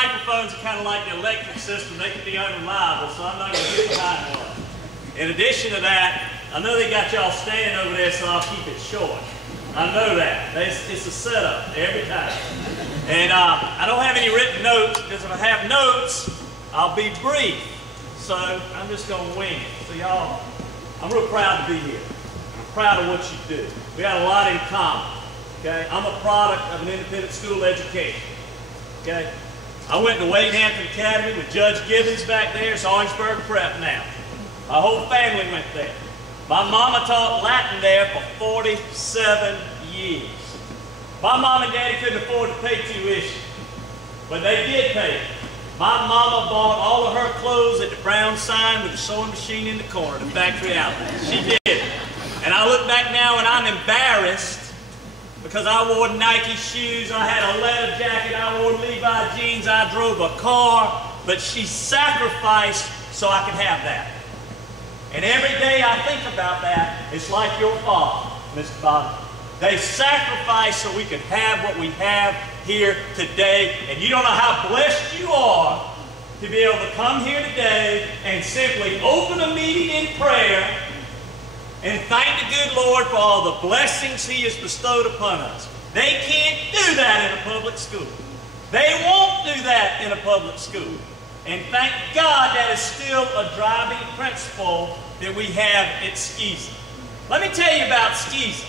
microphones are kind of like the electric system. They can be unreliable, so I'm not going to get behind one. In addition to that, I know they got y'all standing over there, so I'll keep it short. I know that. It's a setup every time. And I don't have any written notes, because if I have notes, I'll be brief. So I'm just going to wing it. So y'all, I'm real proud to be here. I'm proud of what you do. We got a lot in common. Okay? I'm a product of an independent school education. Okay? I went to Wade Hampton Academy with Judge Gibbons back there. It's Orangeburg Prep now. My whole family went there. My mama taught Latin there for 47 years. My mom and daddy couldn't afford to pay tuition, but they did pay it. My mama bought all of her clothes at the Brown sign with a sewing machine in the corner, the factory outlet. She did it. And I look back now and I'm embarrassed because I wore Nike shoes, I had a leather jacket, I wore Levi jeans, I drove a car, but she sacrificed so I could have that. And every day I think about that, it's like your father, Mr. Bobby. They sacrificed so we could have what we have here today. And you don't know how blessed you are to be able to come here today and simply open a meeting in prayer and thank the good Lord for all the blessings He has bestowed upon us. They can't do that in a public school. They won't do that in a public school. And thank God that is still a driving principle that we have at SCE&G. Let me tell you about SCE&G.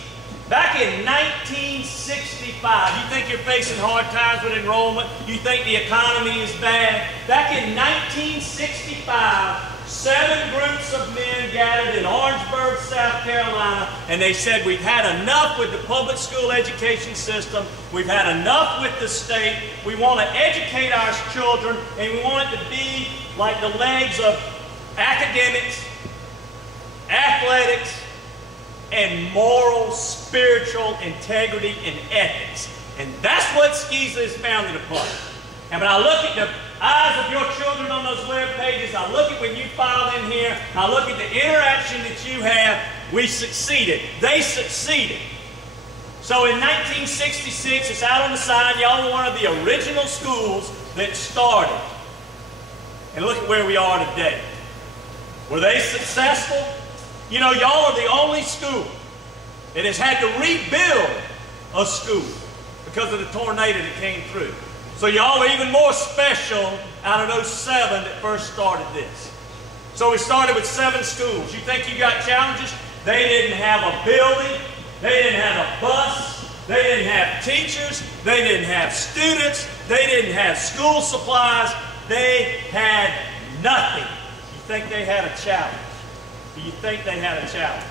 Back in 1965, you think you're facing hard times with enrollment? You think the economy is bad? Back in 1965, 7 groups of men gathered in Orangeburg, South Carolina, and they said, we've had enough with the public school education system. We've had enough with the state. We want to educate our children, and we want it to be like the legs of academics, athletics, and moral, spiritual integrity and ethics. And that's what SCE&G is founded upon. And when I look at the eyes of your children on those web pages, I look at when you file in here, I look at the interaction that you have, we succeeded. They succeeded. So in 1966, it's out on the sign, y'all were one of the original schools that started. And look at where we are today. Were they successful? You know, y'all are the only school that has had to rebuild a school because of the tornado that came through. So y'all are even more special out of those 7 that first started this. So we started with 7 schools. You think you got challenges? They didn't have a building. They didn't have a bus. They didn't have teachers. They didn't have students. They didn't have school supplies. They had nothing. You think they had a challenge? Do you think they had a challenge?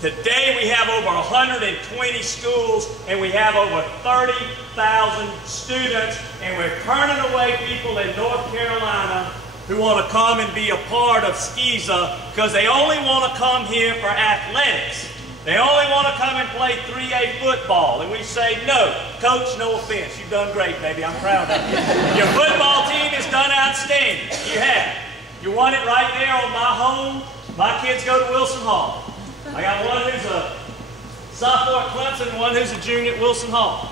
Today we have over 120 schools and we have over 30,000 students, and we're turning away people in North Carolina who want to come and be a part of SCE&G because they only want to come here for athletics. They only want to come and play 3A football. And we say, no, Coach, no offense. You've done great, baby. I'm proud of you. Your football team has done outstanding. You have. You won it right there on my home. My kids go to Wilson Hall. I got one who's a sophomore at Clemson and one who's a junior at Wilson Hall.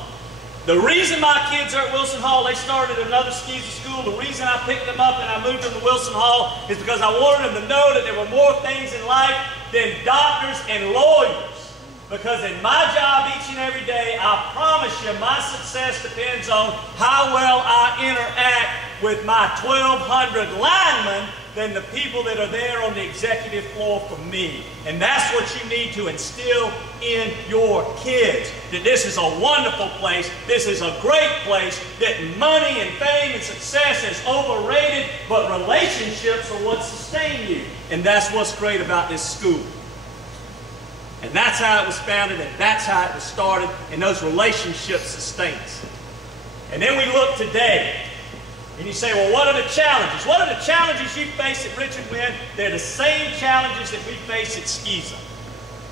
The reason my kids are at Wilson Hall, they started another SCE&G school. The reason I picked them up and I moved them to Wilson Hall is because I wanted them to know that there were more things in life than doctors and lawyers. Because in my job each and every day, I promise you, my success depends on how well I interact with my 1,200 linemen than the people that are there on the executive floor for me. And that's what you need to instill in your kids. That this is a wonderful place, this is a great place, that money and fame and success is overrated, but relationships are what sustain you. And that's what's great about this school. And that's how it was founded, and that's how it was started, and those relationships sustain us. And then we look today, and you say, well, what are the challenges? What are the challenges you face at Richard Wynn? They're the same challenges that we face at SCE&G.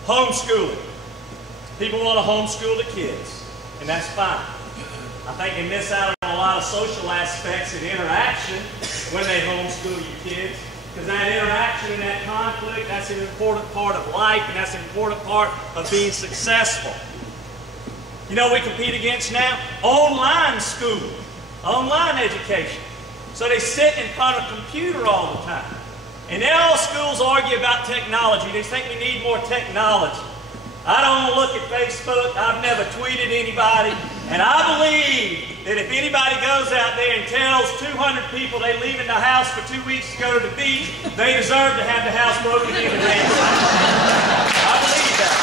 Homeschooling. People want to homeschool the kids, and that's fine. I think they miss out on a lot of social aspects and interaction when they homeschool your kids. Because that interaction and that conflict, that's an important part of life, and that's an important part of being successful. You know what we compete against now? Online school. online education. So they sit in front of a computer all the time. And now all schools argue about technology. They think we need more technology. I don't look at Facebook. I've never tweeted anybody. And I believe that if anybody goes out there and tells 200 people they leave in the house for 2 weeks to go to the beach, they deserve to have the house broken into and ransacked. I believe that.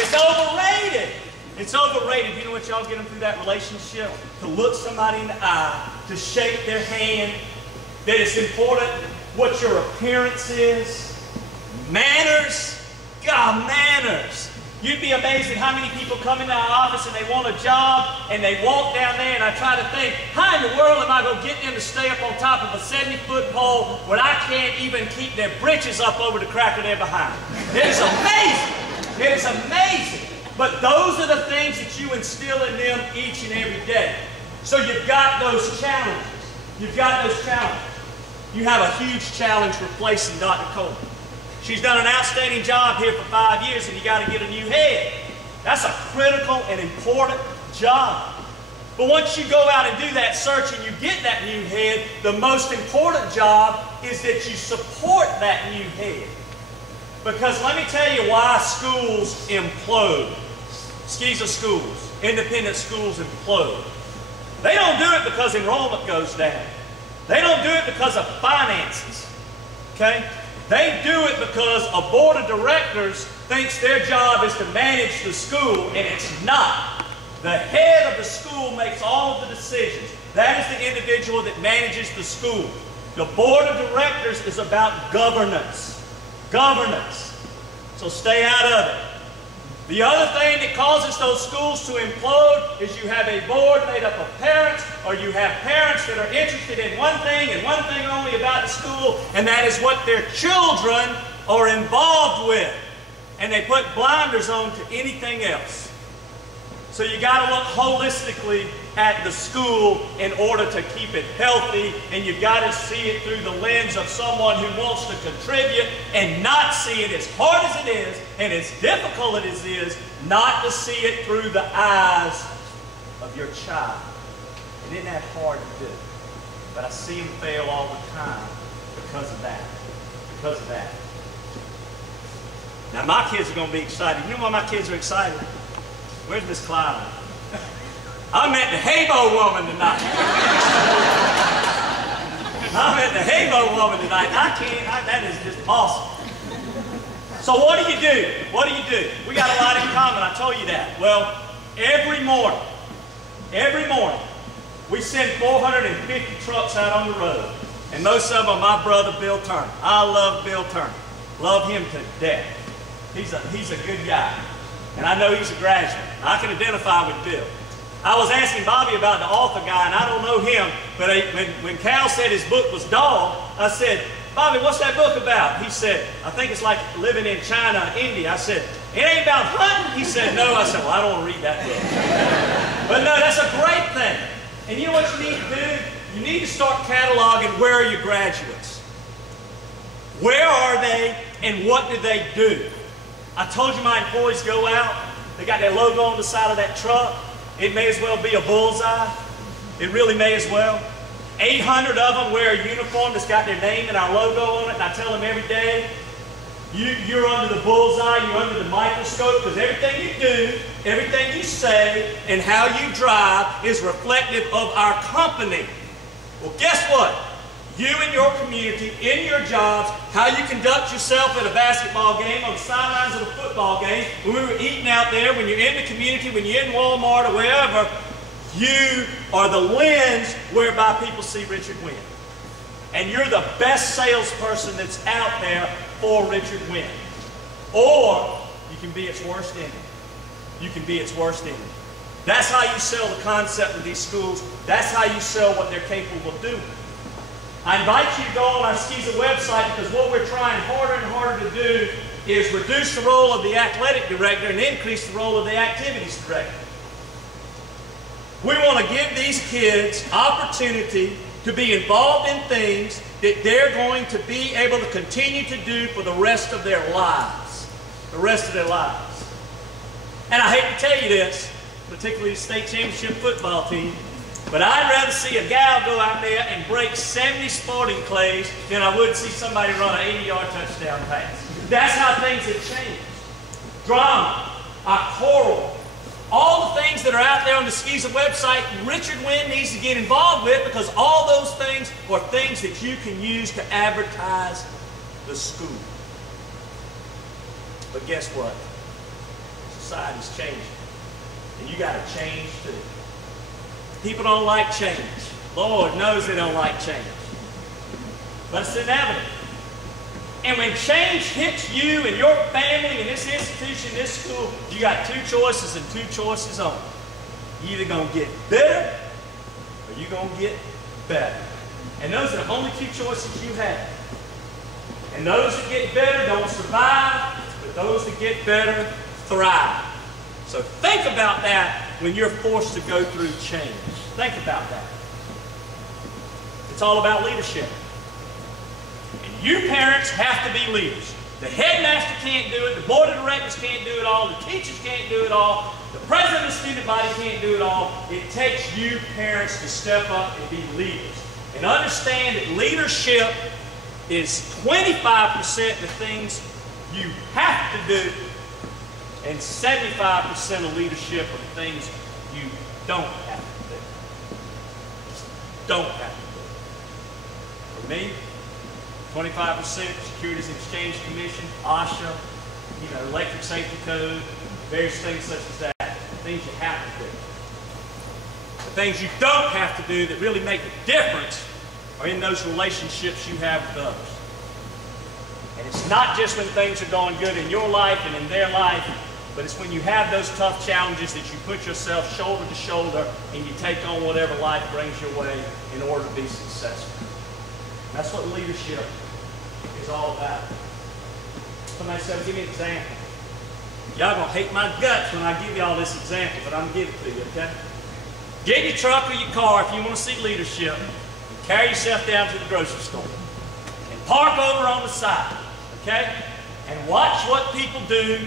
It's overrated. It's overrated. You know what y'all get them through that relationship? To look somebody in the eye, to shake their hand, that it's important what your appearance is. Manners. God, manners. You'd be amazed at how many people come into our office and they want a job and they walk down there, and I try to think, how in the world am I going to get them to stay up on top of a 70-foot pole when I can't even keep their britches up over the crack of their behind? It is amazing. It is amazing. But those are the things that you instill in them each and every day. So you've got those challenges. You've got those challenges. You have a huge challenge replacing Dr. Cole. She's done an outstanding job here for 5 years, and you got to get a new head. That's a critical and important job. But once you go out and do that search and you get that new head, the most important job is that you support that new head. Because let me tell you why schools implode. SCEA schools, independent schools implode. They don't do it because enrollment goes down. They don't do it because of finances. Okay? They do it because a board of directors thinks their job is to manage the school, and it's not. The head of the school makes all of the decisions. That is the individual that manages the school. The board of directors is about governance. Governance. So stay out of it. The other thing that causes those schools to implode is you have a board made up of parents, or you have parents that are interested in one thing and one thing only about the school, and that is what their children are involved with. And they put blinders on to anything else. So you got to look holistically at the school in order to keep it healthy, and you've got to see it through the lens of someone who wants to contribute and not see it as hard as it is and as difficult as it is, not to see it through the eyes of your child. And isn't that hard to do? But I see them fail all the time because of that. Because of that. Now my kids are going to be excited. You know why my kids are excited? Where's Miss Clyde? I met the Habo woman tonight. I met the Habo woman tonight. That is just awesome. So what do you do? What do you do? We got a lot in common, I told you that. Well, every morning, we send 450 trucks out on the road. And most of them are my brother, Bill Turner. I love Bill Turner. Love him to death. He's a good guy. And I know he's a graduate. I can identify with Bill. I was asking Bobby about the author guy, and I don't know him, but when Cal said his book was Dog, I said, Bobby, what's that book about? He said, I think it's like living in China or India. I said, it ain't about hunting? He said, no. I said, well, I don't want to read that book. But no, that's a great thing. And you know what you need to do? You need to start cataloging where are your graduates. Where are they, and what do they do? I told you my employees go out. They got their logo on the side of that truck. It may as well be a bullseye. It really may as well. 800 of them wear a uniform that's got their name and our logo on it, and I tell them every day, you're under the bullseye, you're under the microscope, because everything you do, everything you say, and how you drive is reflective of our company. Well, guess what? You and your community, in your jobs, how you conduct yourself at a basketball game, on the sidelines of a football game, when we were eating out there, when you're in the community, when you're in Walmart or wherever, you are the lens whereby people see Richard Wynn. And you're the best salesperson that's out there for Richard Wynn. Or you can be its worst enemy. You can be its worst enemy. That's how you sell the concept of these schools. That's how you sell what they're capable of doing. I invite you to go on our SCEA website, because what we're trying harder and harder to do is reduce the role of the athletic director and increase the role of the activities director. We want to give these kids opportunity to be involved in things that they're going to be able to continue to do for the rest of their lives. The rest of their lives. And I hate to tell you this, particularly the state championship football team. But I'd rather see a gal go out there and break 70 sporting clays than I would see somebody run an 80-yard touchdown pass. That's how things have changed. Drama, our choral, all the things that are out there on the SCEA&G website, Richard Wynn needs to get involved with, because all those things are things that you can use to advertise the school. But guess what? Society's changing. And you got to change too. People don't like change. Lord knows they don't like change. But it's inevitable. And when change hits you and your family and this institution, this school, you got two choices and two choices only. You're either going to get bitter or you're going to get better. And those are the only two choices you have. And those that get better don't survive, but those that get better thrive. So think about that when you're forced to go through change. Think about that. It's all about leadership. And you parents have to be leaders. The headmaster can't do it, the board of directors can't do it all, the teachers can't do it all, the president of the student body can't do it all. It takes you parents to step up and be leaders. And understand that leadership is 25% the things you have to do, and 75% of leadership are the things you don't have to do. Don't have to do. For me, 25% Securities and Exchange Commission, OSHA, Electric Safety Code, various things such as that. Things you have to do. The things you don't have to do that really make a difference are in those relationships you have with others. And it's not just when things are going good in your life and in their life, but it's when you have those tough challenges that you put yourself shoulder to shoulder and you take on whatever life brings your way in order to be successful. That's what leadership is all about. Somebody said, give me an example. Y'all gonna hate my guts when I give y'all this example, but I'm gonna give it to you, okay? Get your truck or your car if you want to see leadership. Carry yourself down to the grocery store and park over on the side, okay? And watch what people do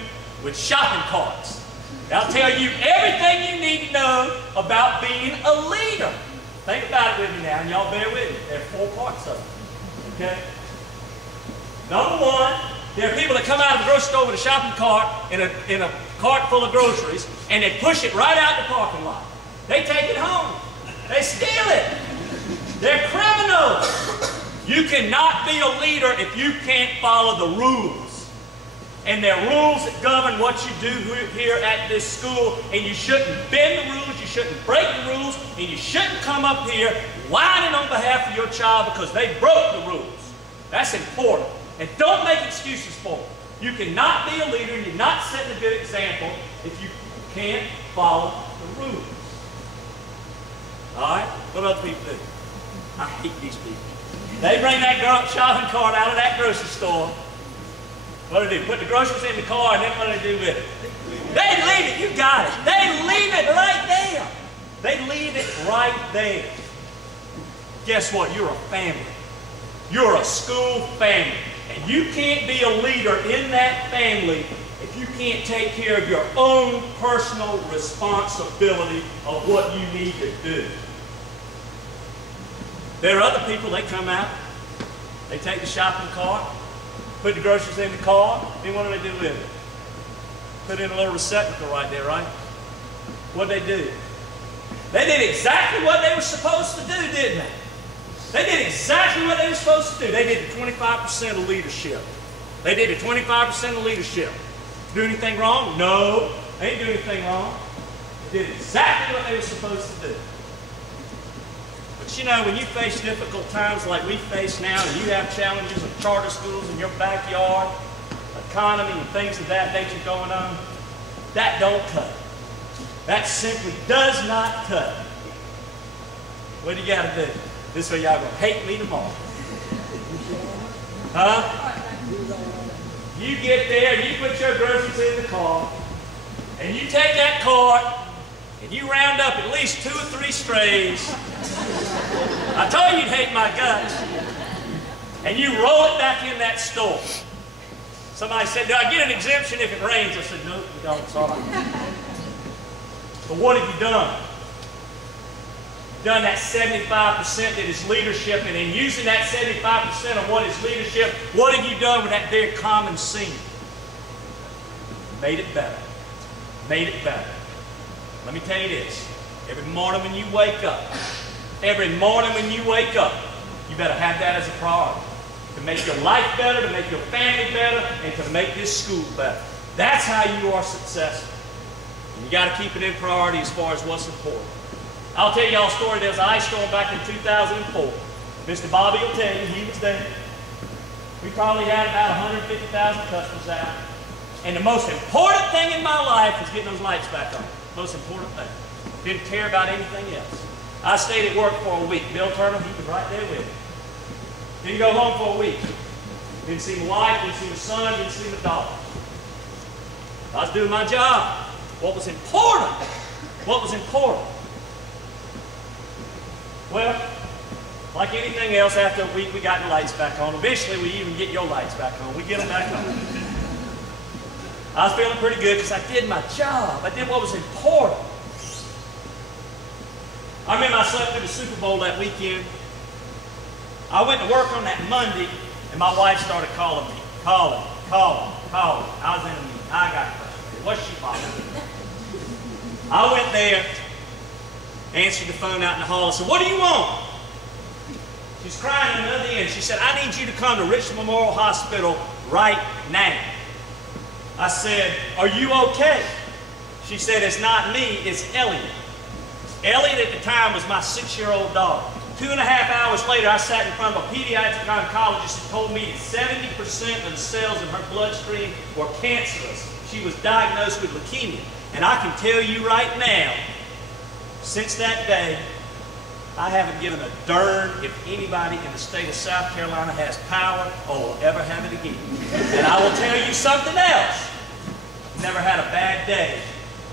with shopping carts. They'll tell you everything you need to know about being a leader. Think about it with me now, and y'all bear with me. There are 4 parts of it, okay? Number one, there are people that come out of the grocery store with a shopping cart in a cart full of groceries, and they push it right out the parking lot. They take it home. They steal it. They're criminals. You cannot be a leader if you can't follow the rules. And there are rules that govern what you do here at this school, and you shouldn't bend the rules, you shouldn't break the rules, and you shouldn't come up here whining on behalf of your child because they broke the rules. That's important. And don't make excuses for it. You cannot be a leader, and you're not setting a good example if you can't follow the rules. All right? What do other people do? I hate these people. They bring that shopping cart out of that grocery store. What do they do? Put the groceries in the car, and then what do they do with it? They leave it. You got it. They leave it right there. They leave it right there. Guess what? You're a family. You're a school family. And you can't be a leader in that family if you can't take care of your own personal responsibility of what you need to do. There are other people, they come out, they take the shopping cart, put the groceries in the car, then what do they do with it? Put in a little receptacle right there, right? What did they do? They did exactly what they were supposed to do, didn't they? They did exactly what they were supposed to do. They did the 25% of leadership. They did the 25% of leadership. Do anything wrong? No. They didn't do anything wrong. They did exactly what they were supposed to do. But you know, when you face difficult times like we face now, and you have challenges of charter schools in your backyard, economy and things of that nature going on, that don't cut it. That simply does not cut it. What do you got to do? This way y'all gonna hate me tomorrow. Huh? You get there and you put your groceries in the car, and you take that cart and you round up at least 2 or 3 strays. I told you you'd hate my guts. And you roll it back in that store. Somebody said, do I get an exemption if it rains? I said, no, you don't. It's all right. But what have you done? You've done that 75% that is leadership, and in using that 75% of what is leadership, what have you done with that very common scene? Made it better. Made it better. Let me tell you this. Every morning when you wake up, you better have that as a priority. To make your life better, to make your family better, and to make this school better. That's how you are successful. And you got to keep it in priority as far as what's important. I'll tell y'all a story. There was an ice storm back in 2004. Mr. Bobby will tell you, he was there. We probably had about 150,000 customers out. And the most important thing in my life was getting those lights back on. Most important thing. Didn't care about anything else. I stayed at work for a week. Bill Turner, he was right there with me. Didn't go home for a week. Didn't see my wife, didn't see my son, didn't see my daughter. I was doing my job. What was important? What was important? Well, like anything else, after a week we got the lights back on. Eventually we even get your lights back on. We get them back on. I was feeling pretty good because I did my job. I did what was important. I remember I slept through the Super Bowl that weekend. I went to work on that Monday, and my wife started calling me. Calling. I was in a meeting. I got frustrated. What's she calling me? I went there, answered the phone out in the hall, and said, "What do you want?" She's crying on the other end. She said, "I need you to come to Richmond Memorial Hospital right now." I said, "Are you okay?" She said, "It's not me, it's Elliot." Elliot at the time was my 6-year-old daughter. 2.5 hours later, I sat in front of a pediatric oncologist who told me that 70% of the cells in her bloodstream were cancerous. She was diagnosed with leukemia. And I can tell you right now, since that day, I haven't given a darn if anybody in the state of South Carolina has power or will ever have it again. And I will tell you something else. Never had a bad day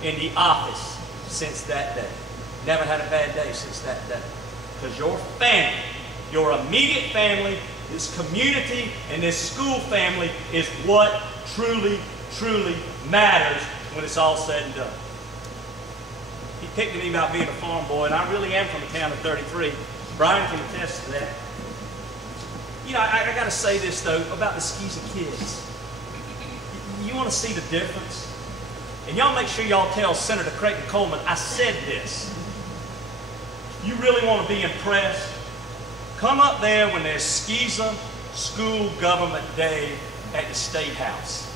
in the office since that day. Never had a bad day since that day. Because your family, your immediate family, this community, and this school family is what truly, truly matters when it's all said and done. He picked at me about being a farm boy, and I really am from a town of 33. Brian can attest to that. You know, I got to say this, though, about the SCE&G kids. You want to see the difference? And y'all make sure y'all tell Senator Creighton Coleman I said this. You really want to be impressed? Come up there when there's SCE&G School Government Day at the State House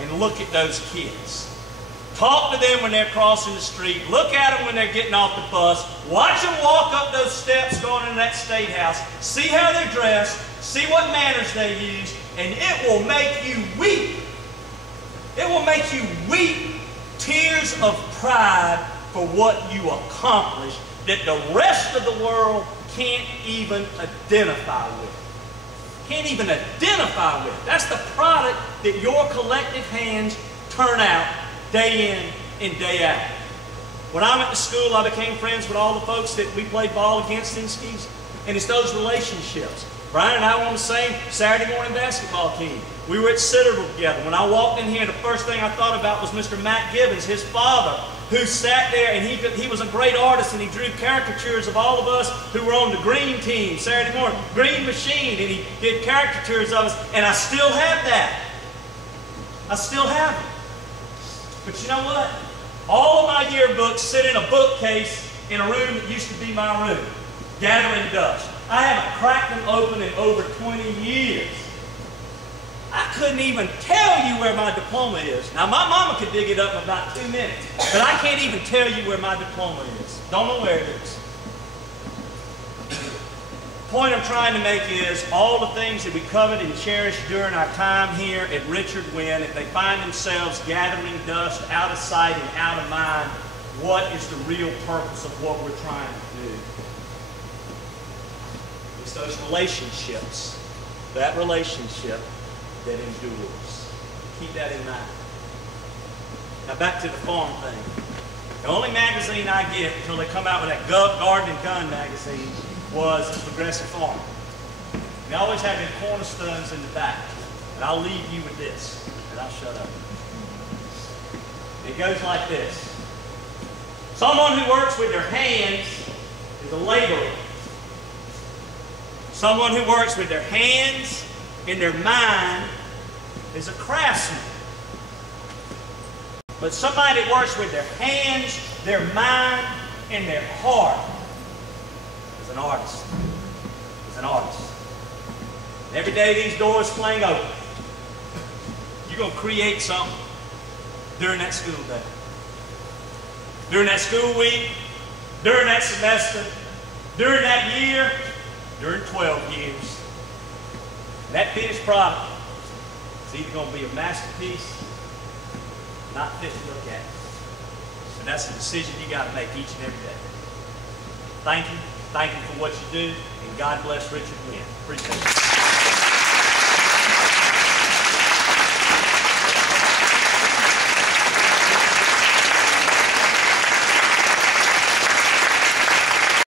and look at those kids. Talk to them when they're crossing the street. Look at them when they're getting off the bus. Watch them walk up those steps going into that State House. See how they're dressed. See what manners they use. And it will make you weep. It will make you weep tears of pride for what you accomplished that the rest of the world can't even identify with. Can't even identify with. That's the product that your collective hands turn out day in and day out. When I went to school, I became friends with all the folks that we played ball against in SCE&G. And it's those relationships. Brian and I were on the same Saturday morning basketball team. We were at Citadel together. When I walked in here, the first thing I thought about was Mr. Matt Gibbons, his father, who sat there, and he was a great artist, and he drew caricatures of all of us who were on the green team Saturday morning, green machine, and he did caricatures of us, and I still have that. I still have it. But you know what? All of my yearbooks sit in a bookcase in a room that used to be my room, gathering dust. I haven't cracked them open in over 20 years. I couldn't even tell you where my diploma is. Now, my mama could dig it up in about 2 minutes, but I can't even tell you where my diploma is. Don't know where it is. The point I'm trying to make is all the things that we covered and cherished during our time here at Richard Wynn, if they find themselves gathering dust out of sight and out of mind, what is the real purpose of what we're trying to do? It's those relationships, that relationship that endures. Keep that in mind. Now back to the farm thing. The only magazine I get until they come out with that Garden and Gun magazine was Progressive Farm. They always have their cornerstones in the back. And I'll leave you with this, and I'll shut up. It goes like this. Someone who works with their hands is a laborer. Someone who works with their hands and their mind is a craftsman. But somebody that works with their hands, their mind, and their heart is an artist. Is an artist. And every day these doors fling open, you're going to create something during that school day. During that school week, during that semester, during that year, during 12 years. And that finished product is either going to be a masterpiece, not fit to look at. And that's a decision you got to make each and every day. Thank you. Thank you for what you do. And God bless Richard Wynn. Appreciate it.